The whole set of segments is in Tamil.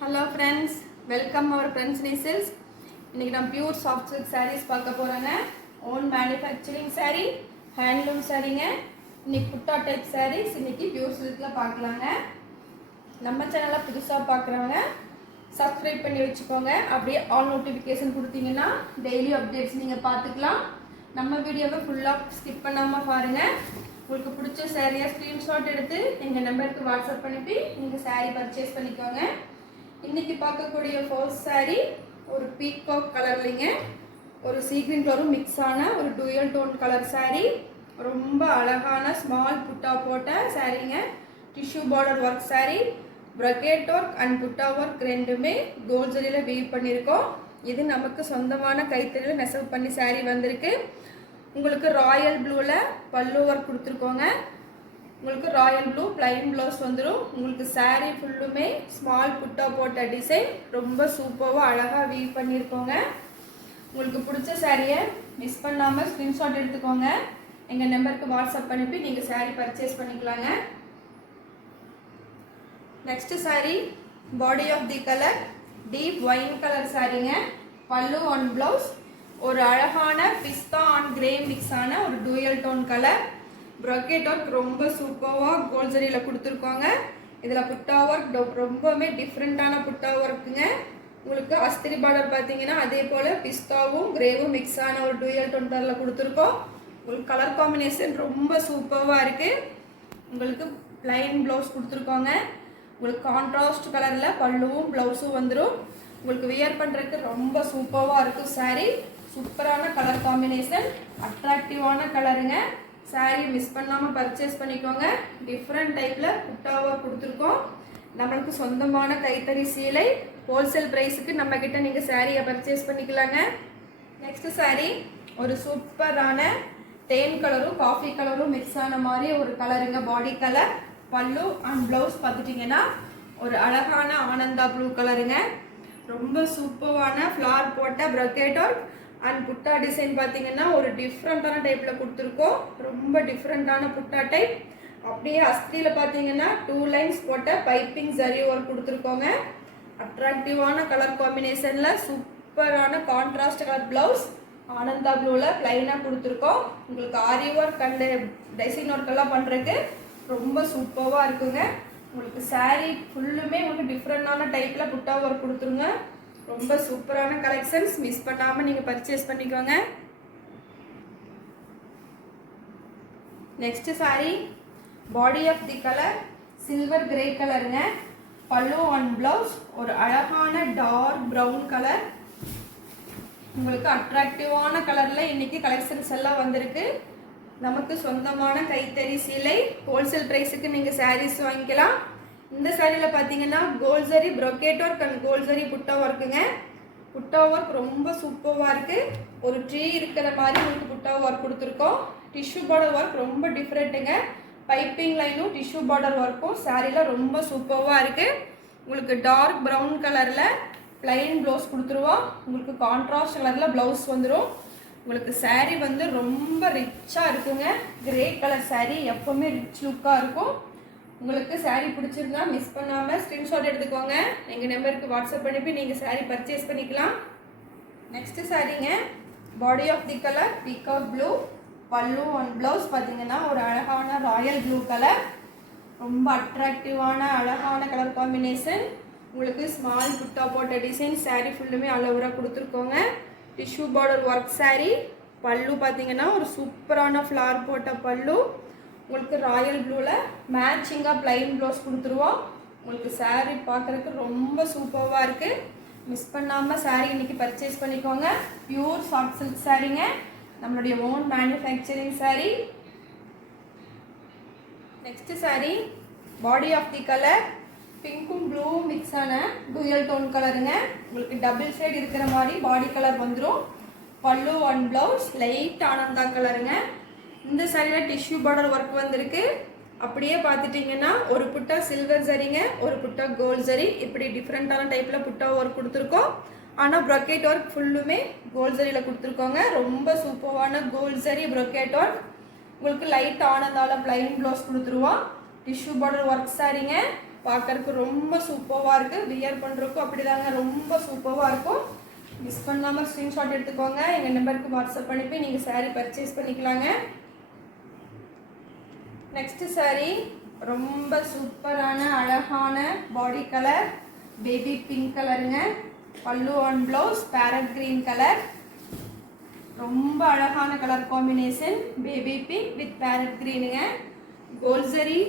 Hello friends, welcome our friends Nissils. இன்னைக்கு நான் பியூர் சாஃப்ட் சில்க் sarees பார்க்க போறேங்க. ஓன் மேனுஃபேக்சரிங் saree, ஹேண்ட்லூம் சாரீங்க. இன்னைக்கு புட்டா டைப் sarees இன்னைக்கு பியூர் சில்க்ல பார்க்கலாங்க. நம்ம சேனலை புதுசா பார்க்குறவங்க சப்ஸ்கிரைப் பண்ணி வச்சுக்கோங்க. அப்படியே ஆல் நோட்டிஃபிகேஷன் கொடுத்தீங்கன்னா டெய்லி அப்டேட்ஸ் நீங்கள் பார்த்துக்கலாம். நம்ம வீடியோவை ஃபுல்லாக ஸ்கிப் பண்ணாமல் பாருங்கள். உங்களுக்கு பிடிச்ச சாரியை ஸ்க்ரீன்ஷாட் எடுத்து எங்கள் நம்பருக்கு வாட்ஸ்அப் அனுப்பி நீங்கள் சாரீ பர்ச்சேஸ் பண்ணிக்கோங்க. இன்றைக்கி பார்க்கக்கூடிய ஃபர்ஸ்ட் சாரீ ஒரு பீகாக் கலர்லிங்க, ஒரு சீக்ரீன் கலரும் மிக்ஸ் ஆன ஒரு டூயல் டோன் கலர் சாரீ. ரொம்ப அழகான ஸ்மால் புட்டா போட்ட சாரீங்க. Tissue border work saree, brocade work and butta work ரெண்டுமே கோல்ட் ஜரியில் வீவ் பண்ணியிருக்கோம். இது நமக்கு சொந்தமான கைத்தறியில் நெசவு பண்ணி சாரீ வந்திருக்கு. உங்களுக்கு ராயல் ப்ளூவில் பல்லு ஒர்க் கொடுத்துருக்கோங்க. உங்களுக்கு ராயல் ப்ளூ பிளைன் ப்ளவுஸ் வந்துடும். உங்களுக்கு சாரீ ஃபுல்லுமே ஸ்மால் புட்டா போட்ட டிசைன் ரொம்ப சூப்பராக அழகாக வீவ் பண்ணியிருக்கோங்க. உங்களுக்கு பிடிச்ச சாரியை மிஸ் பண்ணாமல் ஸ்க்ரீன்ஷாட் எடுத்துக்கோங்க. எங்கள் நம்பருக்கு வாட்ஸ்அப் அனுப்பி நீங்கள் சாரீ பர்ச்சேஸ் பண்ணிக்கலாங்க. Next sari body of the colour deep wine colour சாரீங்க. பல்லு ஆன் ப்ளவுஸ் ஒரு அழகான பிஸ்தா ஆன் கிரே மிக்ஸ் ஆன ஒரு டூயல் டோன் கலர். ப்ரக்கெட் ஒர்க் ரொம்ப சூப்பராக கோல்ட் ஜரியில் கொடுத்துருக்கோங்க. இதில் புட்டா ஒர்க் ரொம்பவுமே டிஃப்ரெண்ட்டான புட்டா ஒர்க்குங்க. உங்களுக்கு அஸ்திரி பார்டர் பார்த்தீங்கன்னா அதே போல் பிஸ்தாவும் கிரேவும் மிக்ஸ் ஆன ஒரு டூயல் டோன் கலரில் கொடுத்துருக்கோம். உங்களுக்கு கலர் காம்பினேஷன் ரொம்ப சூப்பராக இருக்குது. உங்களுக்கு பிளைன் ப்ளவுஸ் கொடுத்துருக்கோங்க. உங்களுக்கு கான்ட்ராஸ்ட் கலரில் பல்லுவும் ப்ளவுஸும் வந்துடும். உங்களுக்கு வியர் பண்ணுறதுக்கு ரொம்ப சூப்பராக இருக்கும் சாரீ. சூப்பரான கலர் காம்பினேஷன், அட்ராக்டிவான கலருங்க. சாரீ மிஸ் பண்ணாமல் பர்ச்சேஸ் பண்ணிக்கோங்க. டிஃப்ரெண்ட் டைப்பில் புட்டாவாக கொடுத்துருக்கோம். நம்மளுக்கு சொந்தமான கைத்தறி சீலை ஹோல்சேல் ப்ரைஸுக்கு நம்மக்கிட்ட நீங்கள் சாரியை பர்ச்சேஸ் பண்ணிக்கலாங்க. நெக்ஸ்ட் சாரீ ஒரு சூப்பரான தேன் கலரும் காஃபி கலரும் மிக்ஸ் ஆன மாதிரி ஒரு கலருங்க. பாடி கலர், பல்லு அண்ட் ப்ளவுஸ் பார்த்துட்டிங்கன்னா ஒரு அழகான ஆனந்தா ப்ளூ கலருங்க. ரொம்ப சூப்பரான ஃப்ளார் போட்ட ப்ரக்கெட் ஒர்க் அண்ட் புட்டா டிசைன் பார்த்தீங்கன்னா ஒரு டிஃப்ரெண்ட்டான டைப்பில் கொடுத்துருக்கோம். ரொம்ப டிஃப்ரெண்ட்டான புட்டா டைப். அப்படியே அஸ்திரியில் பார்த்தீங்கன்னா 2 லைன்ஸ் போட்ட பைப்பிங் ஜரி ஒர்க் கொடுத்துருக்கோங்க. அட்ராக்டிவான கலர் காம்பினேஷனில் சூப்பரான கான்ட்ராஸ்ட் கலர் ப்ளவுஸ் ஆனந்தா ப்ளூவில் ப்ளைனாக கொடுத்துருக்கோம். உங்களுக்கு ஆரி ஒர்க் அண்ட் டிசைன் ஒர்க்கெல்லாம் பண்ணுறதுக்கு ரொம்ப சூப்பராக இருக்குங்க. உங்களுக்கு சாரீ ஃபுல்லுமே உங்களுக்கு டிஃப்ரெண்டான டைப்பில் புட்டா ஒர்க் கொடுத்துருங்க. ரொம்ப சூப்பரான கலெக்ஷன்ஸ், மிஸ் பண்ணாமல் நீங்கள் பர்ச்சேஸ் பண்ணிக்கோங்க. Next sari body of the colour silver grey கலருங்க. பல்லு அண்ட் ப்ளவுஸ் ஒரு அழகான டார்க் ப்ரௌன் கலர். உங்களுக்கு அட்ராக்டிவான கலரில் இன்றைக்கி கலெக்ஷன்ஸ் எல்லாம் வந்திருக்கு. நமக்கு சொந்தமான கைத்தறி சீலை ஹோல்சேல் ப்ரைஸுக்கு நீங்கள் சாரீஸ் வாங்கிக்கலாம். இந்த சாரியில் பார்த்தீங்கன்னா gold zari brocade work and gold zari butta ஒர்க்குங்க. புட்டா ஒர்க் ரொம்ப சூப்பராக இருக்குது. ஒரு ட்ரீ இருக்கிற மாதிரி உங்களுக்கு புட்டா ஒர்க் கொடுத்துருக்கோம். டிஷ்யூ பார்டர் ஒர்க் ரொம்ப டிஃப்ரெண்ட்டுங்க. பைப்பிங் லைனும் டிஷ்யூ பார்டர் ஒர்க்கும் சாரியில் ரொம்ப சூப்பராக இருக்குது. உங்களுக்கு டார்க் ப்ரௌன் கலரில் பிளைன் ப்ளவுஸ் கொடுத்துருவோம். உங்களுக்கு கான்ட்ராஸ்ட் கலரில் ப்ளவுஸ் வந்துடும். உங்களுக்கு சாரீ வந்து ரொம்ப ரிச்சாக இருக்குங்க. கிரே கலர் சாரீ எப்போவுமே ரிச் லுக்காக இருக்கும். உங்களுக்கு சாரீ பிடிச்சிருந்தா மிஸ் பண்ணாமல் ஸ்க்ரீன்ஷாட் எடுத்துக்கோங்க. எங்கள் நம்பருக்கு வாட்ஸ்அப் அனுப்பி நீங்கள் சாரீ பர்ச்சேஸ் பண்ணிக்கலாம். நெக்ஸ்ட் சாரீங்க body of the colour peacock blue. Pallu and blouse பார்த்தீங்கன்னா ஒரு அழகான ராயல் ப்ளூ கலர். ரொம்ப அட்ராக்டிவான அழகான கலர் காம்பினேஷன். உங்களுக்கு ஸ்மால் புட்டா போட்ட டிசைன் சாரீ ஃபுல்லுமே அளவுராக கொடுத்துருக்கோங்க. Tissue border work saree. Pallu பார்த்தீங்கன்னா ஒரு சூப்பரான ஃப்ளார் போட்ட பல்லு. உங்களுக்கு ராயல் ப்ளூவில் மேட்சிங்காக பிளைன் ப்ளவுஸ் கொடுத்துருவோம். உங்களுக்கு சாரீ பார்க்குறதுக்கு ரொம்ப சூப்பராக இருக்குது. மிஸ் பண்ணாமல் சாரீ இன்றைக்கி பர்ச்சேஸ் பண்ணிக்கோங்க. பியூர் சாஃப்ட் சில்க் சாரீங்க. நம்மளுடைய own manufacturing saree. Next sari body of the colour பிங்க்கும் ப்ளூ மிக்ஸ் ஆன டூயல் டோன் கலருங்க. உங்களுக்கு டபுள் சைடு இருக்கிற மாதிரி பாடி கலர் வந்துடும். பல்லு அண்ட் ப்ளவுஸ் லைட் ஆனந்தா கலருங்க. இந்த சாரியில் டிஷ்யூ பார்டர் ஒர்க் வந்திருக்கு. அப்படியே பார்த்துட்டிங்கன்னா ஒரு புட்டா சில்வர் ஜரிங்க, ஒரு புட்டா கோல்ட் ஜரி, இப்படி டிஃப்ரெண்ட்டான டைப்பில் புட்டா ஒர்க் கொடுத்துருக்கோம். ஆனால் ப்ரொக்கெட் ஒர்க் ஃபுல்லுமே கோல்ட் ஜரியில் கொடுத்துருக்கோங்க. ரொம்ப சூப்பரான கோல்ட் ஜரி ப்ரொக்கெட் ஒர்க். உங்களுக்கு லைட் ஆனந்தால பிளைன் ப்ளவுஸ் கொடுத்துருவோம். டிஷ்யூ பார்டர் ஒர்க் சாரீங்க. பார்க்கறதுக்கு ரொம்ப சூப்பராக இருக்குது. வியர் பண்ணுறதுக்கும் அப்படிதாங்க ரொம்ப சூப்பராக இருக்கும். மிஸ் பண்ணாமல் ஸ்க்ரீன்ஷாட் எடுத்துக்கோங்க. எங்கள் நம்பருக்கு வாட்ஸ்அப் அனுப்பி நீங்கள் saree பர்ச்சேஸ் பண்ணிக்கலாங்க. நெக்ஸ்ட்டு saree ரொம்ப சூப்பரான அழகான பாடி கலர் பேபி பிங்க் கலருங்க. Pallu and blouse parrot green colour. ரொம்ப அழகான colour combination baby pink with parrot கிரீனுங்க. Gold zari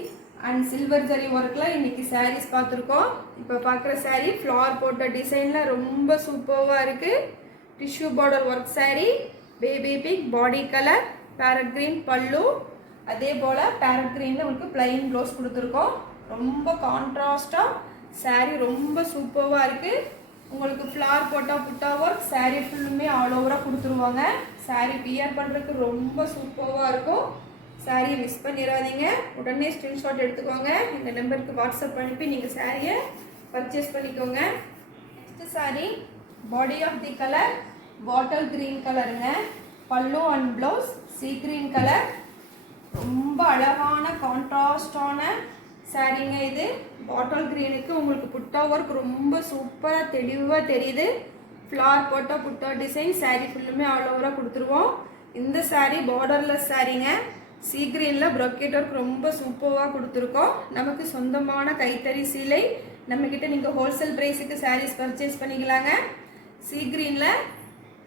and silver zari ஒர்க்கில் இன்றைக்கி சாரீஸ் பார்த்துருக்கோம். இப்போ பார்க்குற saree ஃப்ளார் போட்ட டிசைனில் ரொம்ப சூப்பராக இருக்குது. Tissue border work saree baby pink பாடி கலர் பேரட் கிரீன் பல்லு. அதே போல் பேரட் கிரீனில் உங்களுக்கு பிளைன் ப்ளவுஸ் கொடுத்துருக்கோம். ரொம்ப கான்ட்ராஸ்டாக saree ரொம்ப சூப்பராக இருக்குது. உங்களுக்கு ஃப்ளார் போட்டால் புட்டா ஒர்க் saree ஃபுல்லுமே ஆல் ஓவராக கொடுத்துருவாங்க. saree வியர் பண்ணுறதுக்கு ரொம்ப சூப்பராக இருக்கும். saree மிஸ் பண்ணிடாதீங்க. உடனே ஸ்க்ரீன்ஷாட் எடுத்துக்கோங்க. இந்த நம்பருக்கு வாட்ஸ்அப் அனுப்பி நீங்கள் சாரியை பர்ச்சேஸ் பண்ணிக்கோங்க. Next saree body of the colour bottle green கலருங்க. Pallu and blouse sea green colour. ரொம்ப அழகான கான்ட்ராஸ்டான சாரீங்க இது. பாட்டில் கிரீனுக்கு உங்களுக்கு புட்டா ஒர்க் ரொம்ப சூப்பராக தெளிவாக தெரியுது. ஃப்ளார் போட்டால் புட்டா டிசைன் saree ஃபுல்லுமே ஆல் ஓவராக கொடுத்துருவோம். இந்த saree பார்டர்லெஸ் சாரீங்க. சீ கிரீனில் ப்ரொக்கேட் ஒர்க் ரொம்ப சூப்பராக கொடுத்துருக்கோம். நமக்கு சொந்தமான கைத்தறி சீலை. நம்மக்கிட்ட நீங்கள் ஹோல்சேல் ப்ரைஸுக்கு சாரீஸ் பர்ச்சேஸ் பண்ணிக்கலாங்க. சீ கிரீனில்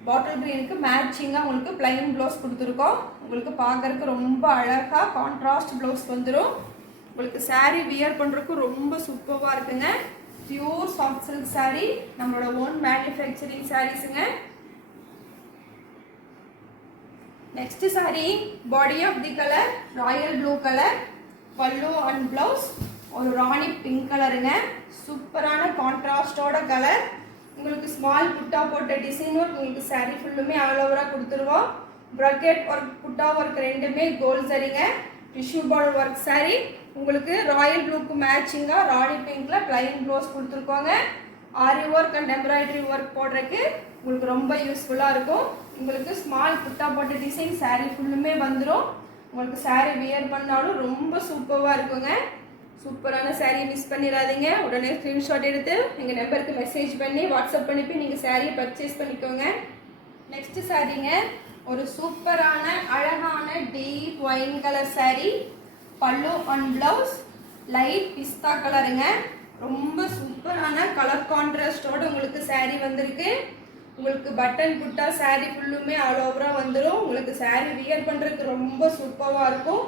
பாட்டில் கிரீனுக்கு மேட்சிங்காக உங்களுக்கு பிளைன் ப்ளவுஸ் கொடுத்துருக்கோம். உங்களுக்கு பார்க்குறதுக்கு ரொம்ப அழகாக கான்ட்ராஸ்ட் ப்ளவுஸ் வந்துடும். உங்களுக்கு saree வியர் பண்ணுறதுக்கு ரொம்ப சூப்பராக இருக்குங்க. பியூர் சாஃப்ட் சில்க் saree நம்மளோட ஓன் மேனுஃபேக்சரிங் சாரீஸுங்க. Next saree body of the colour royal blue colour. Pallu and blouse ஒரு ராணி பிங்க் கலருங்க. சூப்பரான கான்ட்ராஸ்டோட கலர். உங்களுக்கு ஸ்மால் புட்டா போட்ட டிசைன் ஒர்க் உங்களுக்கு saree ஃபுல்லுமே ஆல் ஓவராக கொடுத்துருவோம். ப்ரக்கெட் ஒர்க் புட்டா ஒர்க் ரெண்டுமே கோல்ட் சரிங்க. டிஷ்யூ பார்டர் ஒர்க் saree உங்களுக்கு ராயல் ப்ளூக்கு மேட்சிங்காக ராணி பிங்க்கில் பிளைன் ப்ளவுஸ் கொடுத்துருக்கோங்க. Aari work and embroidery work போடுறதுக்கு உங்களுக்கு ரொம்ப யூஸ்ஃபுல்லாக இருக்கும். உங்களுக்கு ஸ்மால் புட்டா போட்ட டிசைன் saree ஃபுல்லுமே வந்துடும். உங்களுக்கு saree வியர் பண்ணாலும் ரொம்ப சூப்பராக இருக்குங்க. சூப்பரான saree மிஸ் பண்ணிடாதீங்க. உடனே ஸ்க்ரீன்ஷாட் எடுத்து எங்கள் நம்பருக்கு மெசேஜ் பண்ணி வாட்ஸ்அப் அனுப்பி நீங்கள் saree பர்ச்சேஸ் பண்ணிக்கோங்க. நெக்ஸ்ட் சாரீங்க ஒரு சூப்பரான அழகான டீப் ஒயின் கலர் saree. பல்லு அண்ட் ப்ளவுஸ் லைட் பிஸ்தா கலருங்க. ரொம்ப சூப்பரான கலர் கான்ட்ராஸ்டோடு உங்களுக்கு saree வந்திருக்கு. உங்களுக்கு பட்டன் புட்டா saree ஃபுல்லுமே ஆல் ஓவராக வந்துடும். உங்களுக்கு saree வியர் பண்ணுறதுக்கு ரொம்ப சூப்பராக இருக்கும்.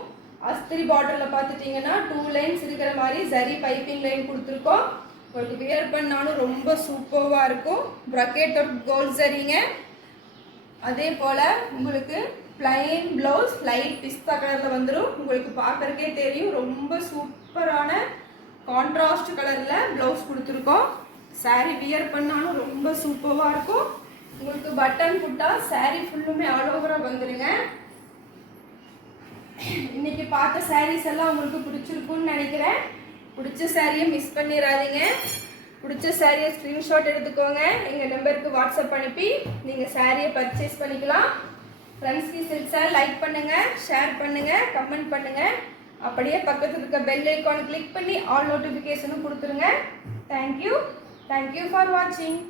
அஸ்திரி பார்டரில் பார்த்துட்டிங்கன்னா 2 லைன்ஸ் இருக்கிற மாதிரி சரி பைப்பிங் லைன் கொடுத்துருக்கோம். உங்களுக்கு வியர் பண்ணாலும் ரொம்ப சூப்பராக இருக்கும். ப்ரக்கெட் கோல்ட் சரிங்க. அதே போல் உங்களுக்கு பிளைன் ப்ளவுஸ் லைட் பிஸ்தா கலரில் வந்துடும். உங்களுக்கு பார்க்குறக்கே தெரியும் ரொம்ப சூப்பரான கான்ட்ராஸ்ட் கலரில் ப்ளவுஸ் கொடுத்துருக்கோம். saree வியர் பண்ணாலும் ரொம்ப சூப்பராக இருக்கும். உங்களுக்கு பட்டன் புட்டா saree ஃபுல்லுமே ஆல் ஓவராக வந்துடுங்க. இன்றைக்கி பார்த்த sarees எல்லாம் உங்களுக்கு பிடிச்சிருக்குன்னு நினைக்கிறேன். பிடிச்ச சாரியை மிஸ் பண்ணிடாதீங்க. பிடிச்ச சாரியை ஸ்க்ரீன்ஷாட் எடுத்துக்கோங்க. எங்கள் நம்பருக்கு வாட்ஸ்அப் அனுப்பி நீங்கள் சாரியை பர்ச்சேஸ் பண்ணிக்கலாம். ஃப்ரெண்ட்ஸ்க்கு சில்க்ஸை லைக் பண்ணுங்கள், ஷேர் பண்ணுங்கள், கமெண்ட் பண்ணுங்கள். அப்படியே பக்கத்தில் இருக்க பெல் ஐக்கான் கிளிக் பண்ணி ஆல் நோட்டிஃபிகேஷனும் கொடுத்துருங்க. தேங்க்யூ ஃபார் வாட்சிங்.